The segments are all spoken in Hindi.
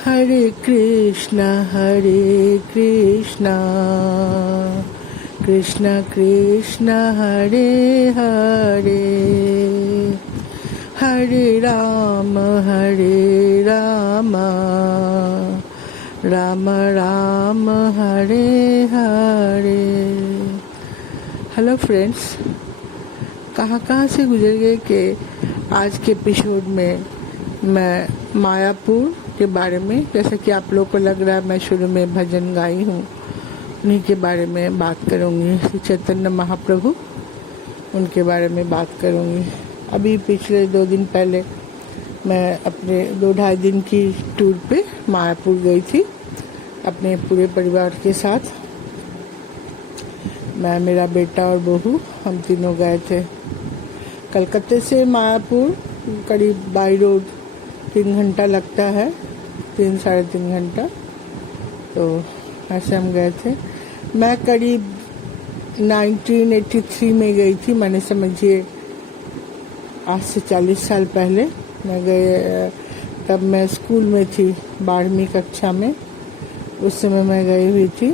हरे कृष्णा कृष्ण कृष्ण हरे हरे, हरे राम राम राम हरे हरे। हेलो फ्रेंड्स, कहाँ से गुजर गए कि आज के एपिसोड में मैं मायापुर के बारे में, जैसा कि आप लोगों को लग रहा है मैं शुरू में भजन गाई हूँ, उन्हीं के बारे में बात करूँगी। श्री चैतन्य महाप्रभु, उनके बारे में बात करूँगी। अभी पिछले 2 दिन पहले मैं अपने 2-2.5 दिन की टूर पे मायापुर गई थी अपने पूरे परिवार के साथ। मैं, मेरा बेटा और बहू, हम तीनों गए थे। कलकत्ते से मायापुर करीब बाई रोड 3 घंटा लगता है, 3-3.5 घंटा। तो ऐसे हम गए थे। मैं करीब 1983 में गई थी। मैंने समझिए आज से 40 साल पहले मैं गए। तब मैं स्कूल में थी, 12वीं कक्षा में। उस समय मैं गई हुई थी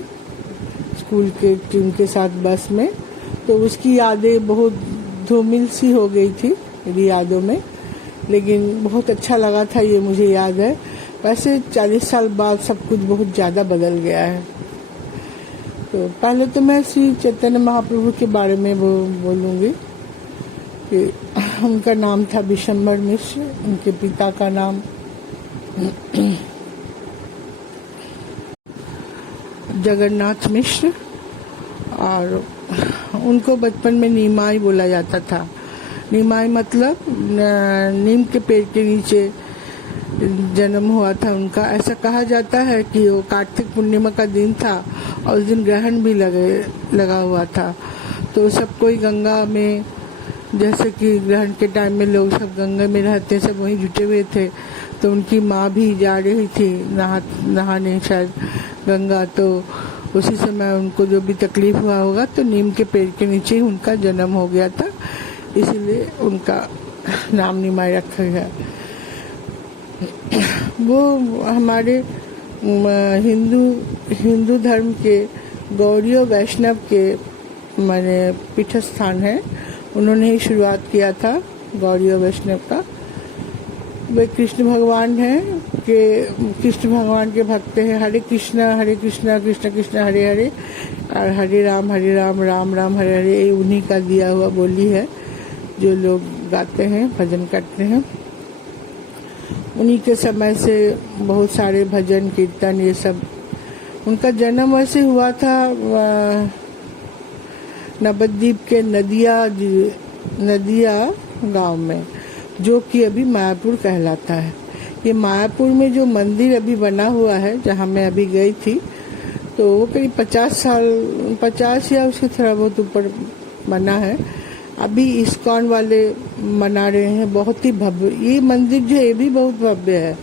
स्कूल के टीम के साथ बस में। तो उसकी यादें बहुत धूमिल सी हो गई थी मेरी यादों में, लेकिन बहुत अच्छा लगा था, ये मुझे याद है। वैसे 40 साल बाद सब कुछ बहुत ज़्यादा बदल गया है। तो पहले तो मैं श्री चैतन्य महाप्रभु के बारे में बोलूँगी कि उनका नाम था विशंबर मिश्र, उनके पिता का नाम जगन्नाथ मिश्र, और उनको बचपन में नीमाई बोला जाता था। नीमाई मतलब नीम के पेड़ के नीचे जन्म हुआ था उनका। ऐसा कहा जाता है कि वो कार्तिक पूर्णिमा का दिन था और उस दिन ग्रहण भी लगा हुआ था। तो सब कोई गंगा में, जैसे कि ग्रहण के टाइम में लोग सब गंगा में रहते, सब वहीं जुटे हुए थे। तो उनकी माँ भी जा रही थी नहाने शायद गंगा। तो उसी समय उनको जो भी तकलीफ हुआ होगा, तो नीम के पेड़ के नीचे ही उनका जन्म हो गया था, इसीलिए उनका नाम नीमाई रखा गया। वो हमारे हिंदू धर्म के गौड़ीय वैष्णव के माने पीठस्थान है। उन्होंने ही शुरुआत किया था गौड़ीय वैष्णव का। वे कृष्ण भगवान हैं कि कृष्ण भगवान के भक्त हैं। हरे कृष्णा कृष्ण कृष्ण हरे हरे, और हरे राम राम राम हरे हरे, ये उन्हीं का दिया हुआ बोली है जो लोग गाते हैं, भजन करते हैं। उन्हीं के समय से बहुत सारे भजन कीर्तन ये सब। उनका जन्म वैसे हुआ था नवद्वीप के नदिया गांव में, जो कि अभी मायापुर कहलाता है। ये मायापुर में जो मंदिर अभी बना हुआ है, जहां मैं अभी गई थी, तो वो करीब 50 या उसके थोड़ा बहुत ऊपर बना है। अभी इस्कॉन वाले मना रहे हैं, बहुत ही भव्य। ये मंदिर जो है ये भी बहुत भव्य है,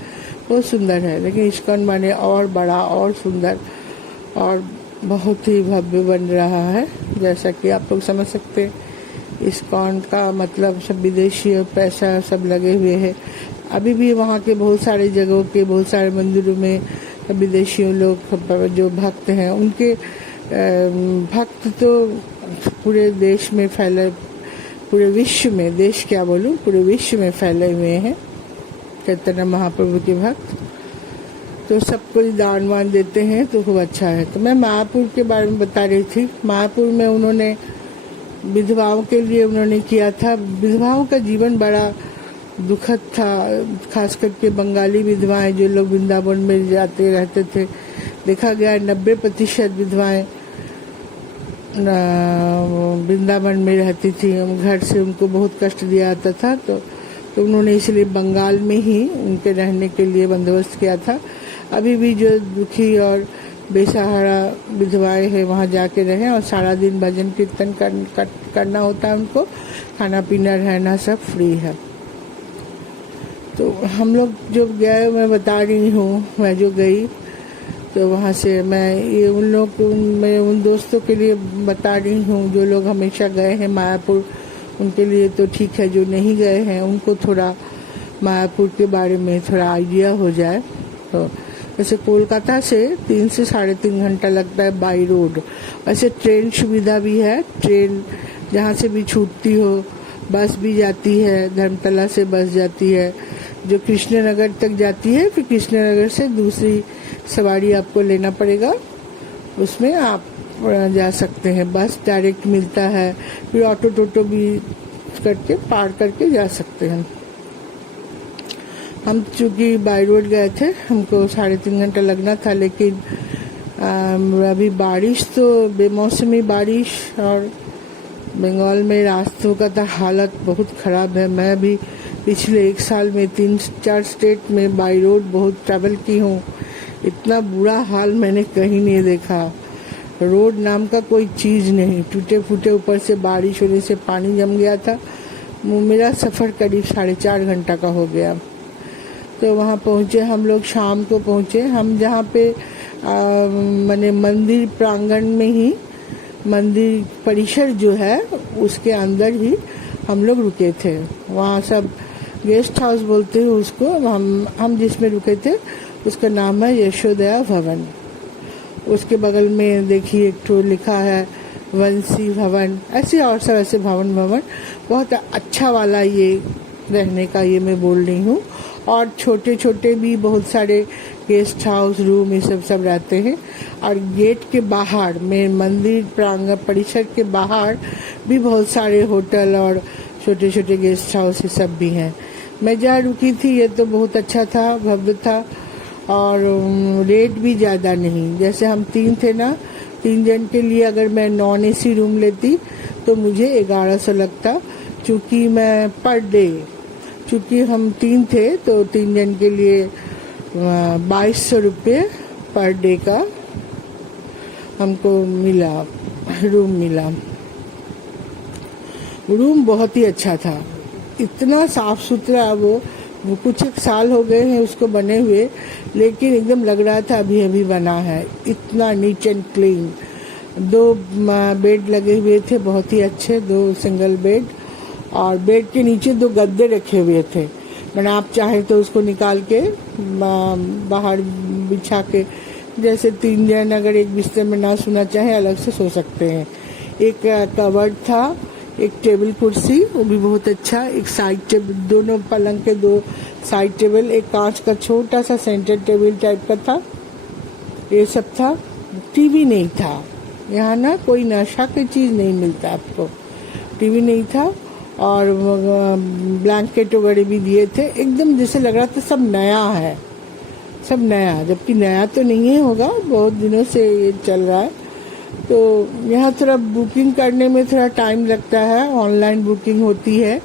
बहुत सुंदर है, लेकिन इस्कॉन माने और बड़ा और सुंदर और बहुत ही भव्य बन रहा है। जैसा कि आप लोग समझ सकते हैं, इस्कॉन का मतलब सब विदेशी पैसा सब लगे हुए हैं। अभी भी वहाँ के बहुत सारे जगहों के बहुत सारे मंदिरों में विदेशी लोग जो भक्त हैं, उनके भक्त तो पूरे देश में फैले, पूरे विश्व में, देश क्या बोलूं, पूरे विश्व में फैले हुए हैं चैतन्य महाप्रभु के भक्त। तो सबको दान वान देते हैं, तो खूब अच्छा है। तो मैं मायापुर के बारे में बता रही थी। मायापुर में उन्होंने विधवाओं के लिए उन्होंने किया था। विधवाओं का जीवन बड़ा दुखद था, खास करके बंगाली विधवाएं जो लोग वृंदावन में जाते रहते थे। देखा गया 90% विधवाएं वृंदावन में रहती थी। घर से उनको बहुत कष्ट दिया जाता था, तो उन्होंने इसलिए बंगाल में ही उनके रहने के लिए बंदोबस्त किया था। अभी भी जो दुखी और बेसहारा विधवाएं हैं वहाँ जाके रहें, और सारा दिन भजन कीर्तन करना होता है उनको। खाना पीना रहना सब फ्री है। तो हम लोग जो गए, मैं बता रही हूँ, मैं जो गई तो वहाँ से मैं ये उन लोग को, मैं उन दोस्तों के लिए बता रही हूँ जो लोग हमेशा गए हैं मायापुर, उनके लिए तो ठीक है। जो नहीं गए हैं उनको थोड़ा मायापुर के बारे में थोड़ा आइडिया हो जाए। तो वैसे कोलकाता से 3 से 3.5 घंटा लगता है बाई रोड। वैसे ट्रेन सुविधा भी है, ट्रेन जहाँ से भी छूटती हो, बस भी जाती है, धर्मतला से बस जाती है जो कृष्णनगर तक जाती है। फिर कृष्णनगर से दूसरी सवारी आपको लेना पड़ेगा, उसमें आप जा सकते हैं। बस डायरेक्ट मिलता है, फिर ऑटो टोटो भी करके पार करके जा सकते हैं। हम चूँकि बाई रोड गए थे, हमको 3.5 घंटा लगना था, लेकिन अभी बारिश तो बेमौसमी बारिश और बंगाल में रास्तों का तो हालत बहुत ख़राब है। मैं भी पिछले 1 साल में 3-4 स्टेट में बाई रोड बहुत ट्रैवल की हूँ। इतना बुरा हाल मैंने कहीं नहीं देखा। रोड नाम का कोई चीज़ नहीं, टूटे फूटे, ऊपर से बारिश होने से पानी जम गया था। मेरा सफ़र करीब 4.5 घंटा का हो गया। तो वहाँ पहुँचे हम लोग, शाम को पहुँचे हम, जहाँ पे माने मंदिर प्रांगण में ही, मंदिर परिसर जो है उसके अंदर ही हम लोग रुके थे। वहाँ सब गेस्ट हाउस बोलते हैं उसको। हम जिसमें रुके थे उसका नाम है यशोदया भवन। उसके बगल में देखिए एक तो लिखा है वंशी भवन, ऐसे और सब ऐसे भवन बहुत अच्छा वाला ये रहने का, ये मैं बोल रही हूँ। और छोटे छोटे भी बहुत सारे गेस्ट हाउस, रूम, ये सब रहते हैं। और गेट के बाहर में, मंदिर प्रांगण परिसर के बाहर भी बहुत सारे होटल और छोटे छोटे गेस्ट हाउस ये सब भी हैं। मैं जहाँ रुकी थी ये तो बहुत अच्छा था, भव्य था, और रेट भी ज़्यादा नहीं। जैसे हम 3 थे ना, 3 जन के लिए अगर मैं नॉन AC रूम लेती तो मुझे 1100 लगता, चूँकि मैं पर डे, चूँकि हम 3 थे तो 3 जन के लिए 2200 रुपये पर डे का हमको मिला, रूम मिला। रूम बहुत ही अच्छा था, इतना साफ सुथरा। वो कुछ 1 साल हो गए हैं उसको बने हुए, लेकिन एकदम लग रहा था अभी अभी बना है, इतना नीट एंड क्लीन। 2 बेड लगे हुए थे, बहुत ही अच्छे, 2 सिंगल बेड, और बेड के नीचे 2 गद्दे रखे हुए थे। मैंने आप चाहे तो उसको निकाल के बाहर बिछा के, जैसे 3 जन अगर एक बिस्तर में ना सोना चाहे अलग से सो सकते हैं। एक कवर्ड था, एक टेबल कुर्सी, वो भी बहुत अच्छा, एक साइड टेबल, दोनों पलंग के 2 साइड टेबल, एक कांच का छोटा सा सेंटर टेबल टाइप का था, ये सब था। टीवी नहीं था, यहाँ ना कोई नशा की चीज़ नहीं मिलता आपको, टीवी नहीं था। और ब्लैंकेट वगैरह भी दिए थे, एकदम जैसे लग रहा था सब नया है, सब नया, जबकि नया तो नहीं है, होगा बहुत दिनों से ये चल रहा है। तो यहाँ थोड़ा बुकिंग करने में थोड़ा टाइम लगता है, ऑनलाइन बुकिंग होती है,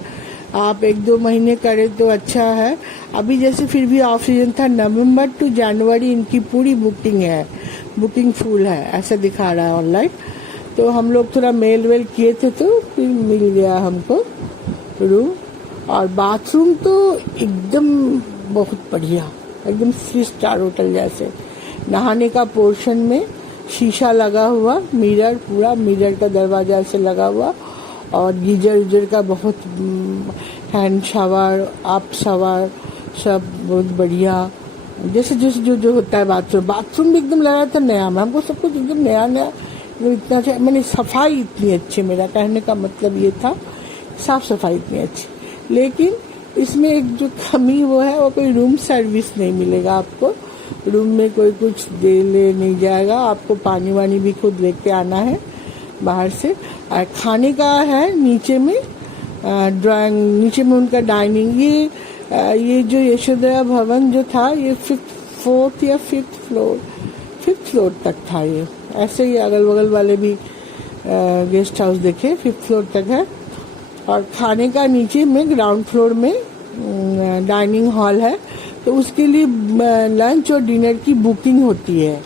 आप 1-2 महीने करें तो अच्छा है। अभी जैसे फिर भी ऑफ सीजन था, नवंबर टू जनवरी इनकी पूरी बुकिंग है, बुकिंग फुल है, ऐसा दिखा रहा है ऑनलाइन। तो हम लोग थोड़ा मेल वेल किए थे तो फिर मिल गया हमको रूम। और बाथरूम तो एकदम बहुत बढ़िया, एकदम 3 स्टार होटल जैसे। नहाने का पोर्शन में शीशा लगा हुआ, मिरर, पूरा मिरर का दरवाजा से लगा हुआ, और गीजर का बहुत, हैंड शावर, आप शावर, सब बहुत बढ़िया, जैसे जैसे जो होता है बाथरूम भी एकदम लगा था नया। में हमको सब कुछ एकदम नया नया, इतना अच्छा, मैंने सफाई इतनी अच्छी, मेरा कहने का मतलब ये था, साफ सफाई इतनी अच्छी। लेकिन इसमें एक जो कमी वो है, वो कोई रूम सर्विस नहीं मिलेगा आपको, रूम में कोई कुछ दे ले नहीं जाएगा, आपको पानी वानी भी खुद लेके आना है बाहर से। और खाने का है नीचे में, ड्राइंग नीचे में उनका डाइनिंग। ये जो यशोदया भवन जो था, ये 4th या 5th फ्लोर तक था। ये ऐसे ही अगल बगल वाले भी गेस्ट हाउस देखे, 5th फ्लोर तक है। और खाने का नीचे में ग्राउंड फ्लोर में डाइनिंग हॉल है, तो उसके लिए लंच और डिनर की बुकिंग होती है।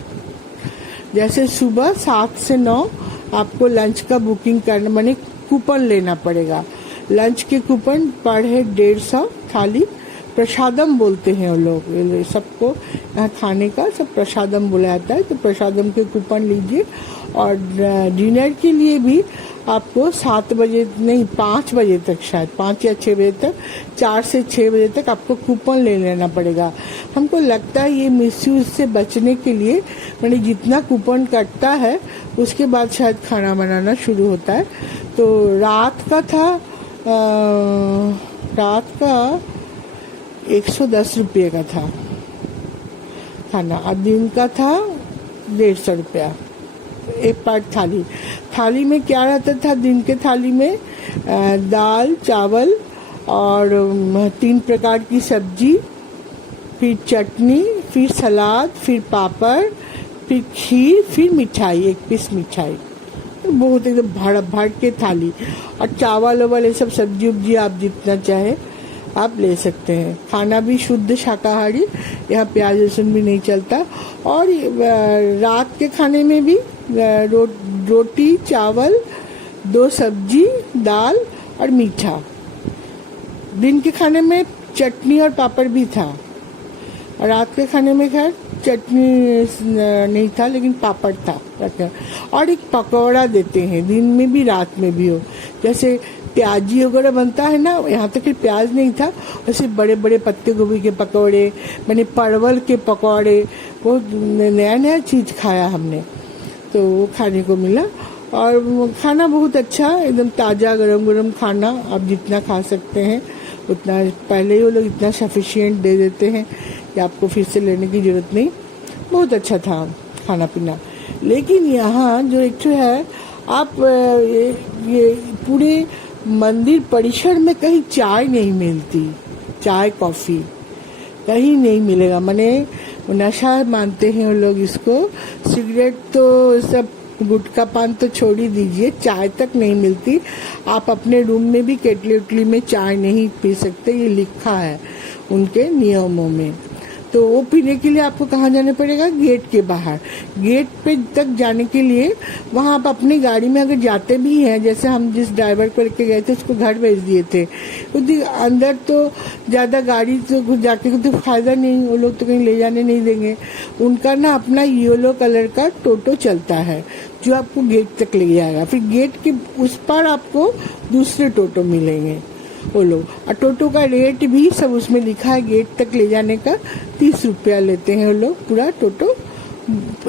जैसे सुबह 7 से 9 आपको लंच का बुकिंग करना, माने कूपन लेना पड़ेगा। लंच के कूपन पर है 150 थाली, प्रसादम बोलते हैं वो लोग सबको, यहाँ खाने का सब प्रसादम बोला जाता है। तो प्रसादम के कूपन लीजिए। और डिनर के लिए भी आपको 7 बजे नहीं 5 बजे तक, शायद 5 या 6 बजे तक, 4 से 6 बजे तक आपको कूपन ले लेना पड़ेगा। हमको लगता है ये मिसयूज से बचने के लिए, मैंने जितना कूपन कटता है उसके बाद शायद खाना बनाना शुरू होता है। तो रात का था, रात का 110 रुपये का था खाना, और दिन का था 150 रुपया एक पार्ट थाली। थाली में क्या रहता था? दिन के थाली में दाल चावल और 3 प्रकार की सब्जी, फिर चटनी, फिर सलाद, फिर पापड़, फिर खीर, फिर मिठाई, 1 पीस मिठाई। बहुत एकदम भर भर के थाली, और चावल वाले सब सब्जी उब्जी आप जितना चाहे आप ले सकते हैं। खाना भी शुद्ध शाकाहारी, यहाँ प्याज लहसुन भी नहीं चलता। और रात के खाने में भी रोटी चावल, 2 सब्जी, दाल और मीठा। दिन के खाने में चटनी और पापड़ भी था, और रात के खाने में खैर चटनी नहीं था लेकिन पापड़ था रखा। और एक पकौड़ा देते हैं, दिन में भी रात में भी हो। जैसे प्याजी वगैरह बनता है ना, यहाँ तक कि प्याज नहीं था, वैसे बड़े बड़े पत्ते गोभी के पकौड़े, मैंने परवल के पकौड़े, वो नया नया चीज़ खाया हमने, तो वो खाने को मिला। और खाना बहुत अच्छा, एकदम ताज़ा गरम गरम खाना, आप जितना खा सकते हैं उतना। पहले ही वो लोग इतना सफिशिएंट दे देते हैं कि आपको फिर से लेने की ज़रूरत नहीं। बहुत अच्छा था खाना पीना। लेकिन यहाँ जो एक तो है, आप ये पूरे मंदिर परिसर में कहीं चाय नहीं मिलती, चाय कॉफ़ी कहीं नहीं मिलेगा। माने नशा मानते हैं वो लोग इसको। सिगरेट तो सब, गुटखा पान तो छोड़ ही दीजिए, चाय तक नहीं मिलती। आप अपने रूम में भी केटली उटली में चाय नहीं पी सकते, ये लिखा है उनके नियमों में। तो वो पीने के लिए आपको कहाँ जाना पड़ेगा? गेट के बाहर। गेट पे तक जाने के लिए वहाँ आप अपनी गाड़ी में अगर जाते भी हैं, जैसे हम जिस ड्राइवर को लेके गए थे उसको घर भेज दिए थे, क्योंकि अंदर तो ज़्यादा गाड़ी तो जाके तो फायदा नहीं, वो लोग तो कहीं ले जाने नहीं देंगे। उनका ना अपना येलो कलर का टोटो चलता है जो आपको गेट तक ले जाएगा। फिर गेट के उस पार आपको दूसरे टोटो मिलेंगे वो लोग, और टोटो का रेट भी सब उसमें लिखा है। गेट तक ले जाने का 30 रुपया लेते हैं वो लोग, पूरा टोटो,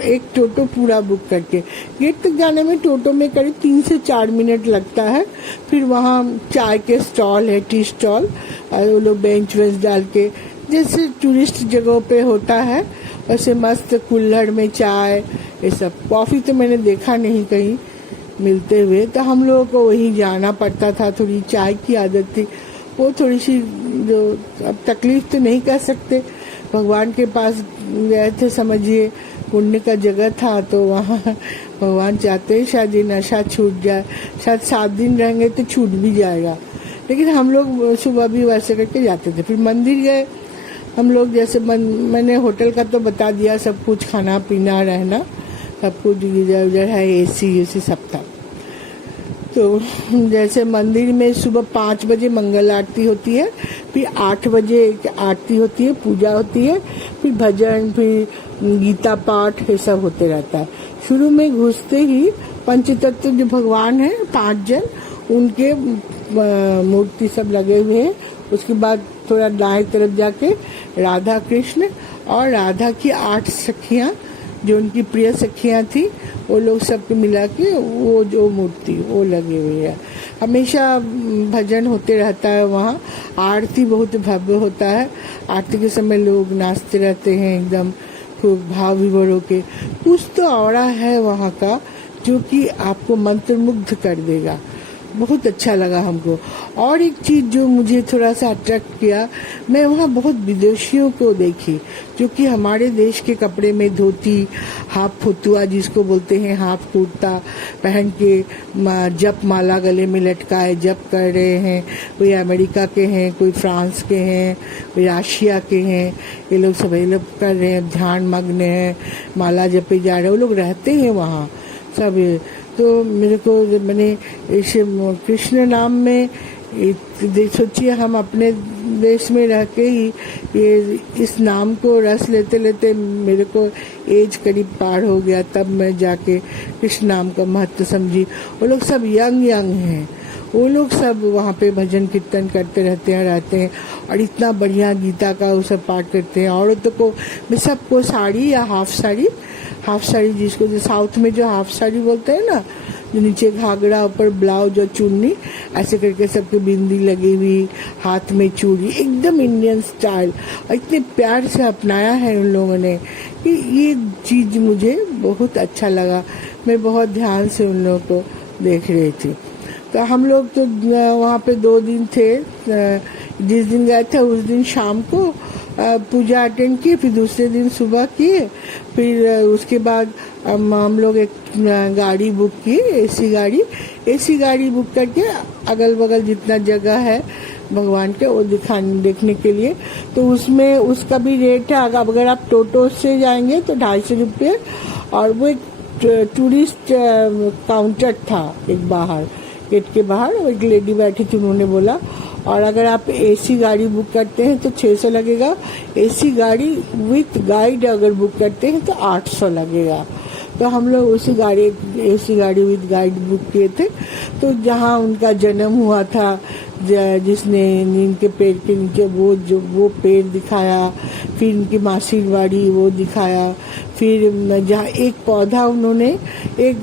एक टोटो पूरा बुक करके। गेट तक जाने में टोटो में करीब 3 से 4 मिनट लगता है। फिर वहाँ चाय के स्टॉल है, टी स्टॉल, वो लोग बेंच वेंच डाल के, जैसे टूरिस्ट जगहों पे होता है वैसे मस्त कुल्हड़ में चाय, ये सब। कॉफ़ी तो मैंने देखा नहीं कहीं मिलते हुए, तो हम लोगों को वहीं जाना पड़ता था। थोड़ी चाय की आदत थी, वो थोड़ी सी जो, अब तकलीफ तो नहीं कह सकते, भगवान के पास गए थे, समझिए पुण्य का जगह था, तो वहाँ भगवान चाहते हैं शायद ये नशा छूट जाए। शायद 7 दिन रहेंगे तो छूट भी जाएगा। लेकिन हम लोग सुबह भी वैसे करके जाते थे। फिर मंदिर गए हम लोग, जैसे मैंने होटल का तो बता दिया, सब कुछ खाना पीना रहना सब कुछ गीजर उजर है, एसी सब था। तो जैसे मंदिर में सुबह 5 बजे मंगल आरती होती है, फिर 8 बजे आरती होती है, पूजा होती है, फिर भजन, फिर गीता पाठ, ये सब होते रहता है। शुरू में घुसते ही पंचतत्व जो भगवान है 5 जन, उनके मूर्ति सब लगे हुए हैं। उसके बाद थोड़ा दाएं तरफ जाके राधा कृष्ण और राधा की 8 सखियां, जो उनकी प्रिय सखियां थी, वो लोग सबको मिला के वो जो मूर्ति वो लगी हुई है। हमेशा भजन होते रहता है वहाँ। आरती बहुत भव्य होता है। आरती के समय लोग नाचते रहते हैं एकदम खूब भाव विभोर होके। कुछ तो औरा है वहाँ का जो कि आपको मंत्रमुग्ध कर देगा। बहुत अच्छा लगा हमको। और एक चीज़ जो मुझे थोड़ा सा अट्रैक्ट किया, मैं वहाँ बहुत विदेशियों को देखी जो कि हमारे देश के कपड़े में धोती, हाफ फुतुआ जिसको बोलते हैं, हाफ कुर्ता पहन के जप माला गले में लटकाए जप कर रहे हैं। कोई अमेरिका के हैं, कोई फ्रांस के हैं, कोई रशिया के हैं। ये लोग सब ये लोग कर रहे हैं, ध्यान मग्न हैं, माला जपे जा रहे हैं। वो लोग रहते हैं वहाँ सब। तो मेरे को, मैंने इस कृष्ण नाम में सोचिए, हम अपने देश में रह के ही ये इस नाम को रस लेते लेते मेरे को एज करीब पार हो गया, तब मैं जाके कृष्ण नाम का महत्व समझी। वो लोग सब यंग हैं, वो लोग सब वहाँ पे भजन कीर्तन करते रहते हैं और इतना बढ़िया गीता का वो सब पाठ करते हैं। औरतों को मैं सबको साड़ी या हाफ साड़ी जिसको जो साउथ में जो हाफ साड़ी बोलते हैं ना, जो नीचे घाघरा ऊपर ब्लाउज और चुन्नी, ऐसे करके सबके बिंदी लगी हुई, हाथ में चूड़ी, एकदम इंडियन स्टाइल। और इतने प्यार से अपनाया है उन लोगों ने कि ये चीज मुझे बहुत अच्छा लगा। मैं बहुत ध्यान से उन लोगों को देख रही थी। तो हम लोग तो वहाँ पे 2 दिन थे। जिस दिन गए थे उस दिन शाम को पूजा अटेंड किए, फिर दूसरे दिन सुबह किए, फिर उसके बाद हम लोग एक गाड़ी बुक की, एसी गाड़ी बुक करके अगल बगल जितना जगह है भगवान के वो देखने के लिए। तो उसमें उसका भी रेट है, अगर आप टोटो से जाएंगे तो 250 रुपये, और वो एक टूरिस्ट काउंटर था एक बाहर, गेट के बाहर एक लेडी बैठी थी, उन्होंने बोला। और अगर आप एसी गाड़ी बुक करते हैं तो 600 लगेगा, एसी गाड़ी विथ गाइड अगर बुक करते हैं तो 800 लगेगा। तो हम लोग एसी गाड़ी विथ गाइड बुक किए थे। तो जहाँ उनका जन्म हुआ था, जिसने नीम के पेड़ के नीचे वो पेड़ दिखाया, फिर उनकी मासीरवाड़ी वो दिखाया, फिर जहाँ एक पौधा उन्होंने एक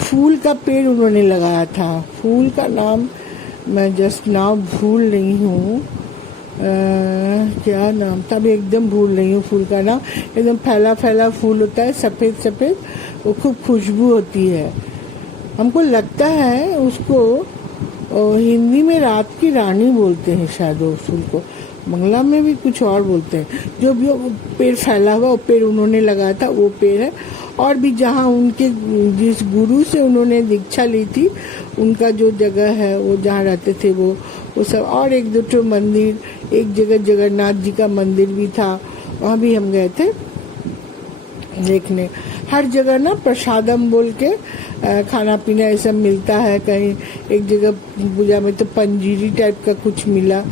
फूल का पेड़ उन्होंने लगाया था। फूल का नाम मैं जस्ट नाउ भूल रही हूँ, क्या नाम था अभी एकदम भूल रही हूँ। फूल का नाम एकदम फैला फूल होता है, सफेद, वो खूब खुशबू होती है। हमको लगता है उसको हिंदी में रात की रानी बोलते हैं शायद, वो फूल को बंगला में भी कुछ और बोलते हैं। जो भी पेड़ फैला हुआ वो पेड़ उन्होंने लगाया था, वो पेड़ है। और भी जहाँ उनके जिस गुरु से उन्होंने दीक्षा ली थी, उनका जो जगह है वो जहाँ रहते थे वो सब, और 1-2 मंदिर, एक जगह जगन्नाथ जी का मंदिर भी था, वहाँ भी हम गए थे देखने। हर जगह ना प्रसादम बोल के खाना पीना ये सब मिलता है। कहीं एक जगह पूजा में तो पंजीरी टाइप का कुछ मिला,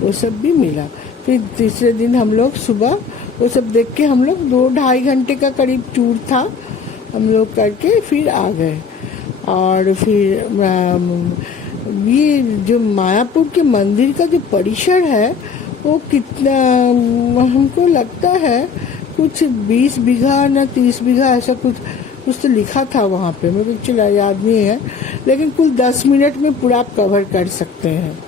वो सब भी मिला। फिर तीसरे दिन हम लोग सुबह वो सब देख के हम लोग 2-2.5 घंटे का करीब टूर था, हम लोग करके फिर आ गए। और फिर ये जो मायापुर के मंदिर का जो परिसर है वो कितना, हमको लगता है कुछ 20 बीघा ना 30 बीघा ऐसा कुछ तो लिखा था वहाँ पे, मेरे को चला याद नहीं है, लेकिन कुल 10 मिनट में पूरा आप कवर कर सकते हैं,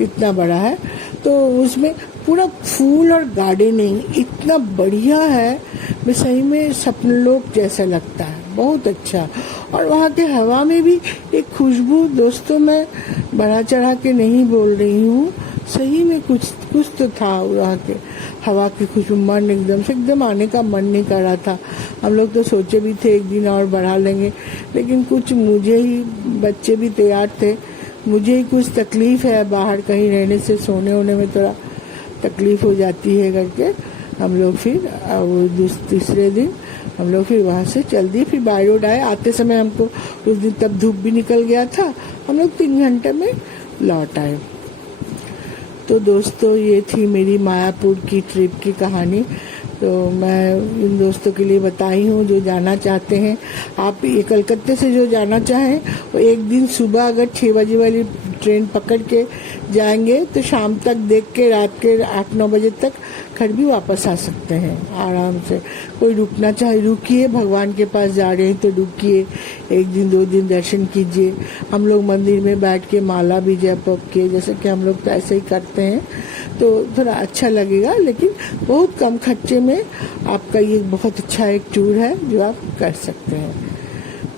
इतना बड़ा है। तो उसमें पूरा फूल और गार्डनिंग इतना बढ़िया है, मैं सही में सपनलोक जैसा लगता है, बहुत अच्छा। और वहाँ के हवा में भी एक खुशबू, दोस्तों मैं बढ़ा चढ़ा के नहीं बोल रही हूँ, सही में कुछ तो था वहाँ के हवा की खुशबू। मन एकदम आने का मन नहीं कर रहा था। हम लोग तो सोचे भी थे एक दिन और बढ़ा लेंगे, लेकिन कुछ मुझे ही, बच्चे भी तैयार थे, मुझे ही कुछ तकलीफ है बाहर कहीं रहने से, सोने होने में थोड़ा तकलीफ हो जाती है करके हम लोग फिर तीसरे दिन हम लोग फिर वहाँ से चल दिए। फिर बाय रोड आए, आते समय हमको उस दिन तब धूप भी निकल गया था, हम लोग 3 घंटे में लौट आए। तो दोस्तों ये थी मेरी मायापुर की ट्रिप की कहानी। तो मैं इन दोस्तों के लिए बताई हूँ जो जाना चाहते हैं। आप ये कलकत्ते से जो जाना चाहें वो एक दिन सुबह अगर 6 बजे वाली ट्रेन पकड़ के जाएंगे तो शाम तक देख के रात के 8-9 बजे तक घर भी वापस आ सकते हैं आराम से। कोई रुकना चाहे रुकिए, भगवान के पास जा रहे हैं तो रुकिए, 1 दिन 2 दिन दर्शन कीजिए। हम लोग मंदिर में बैठ के माला भी जप किए, जैसे कि हम लोग तो ऐसे ही करते हैं, तो थोड़ा अच्छा लगेगा। लेकिन बहुत कम खर्चे में आपका ये बहुत अच्छा एक टूर है जो आप कर सकते हैं।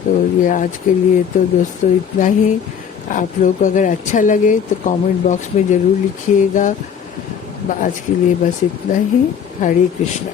तो ये आज के लिए तो दोस्तों इतना ही। आप लोगों को अगर अच्छा लगे तो कमेंट बॉक्स में ज़रूर लिखिएगा। आज के लिए बस इतना ही। हरे कृष्णा।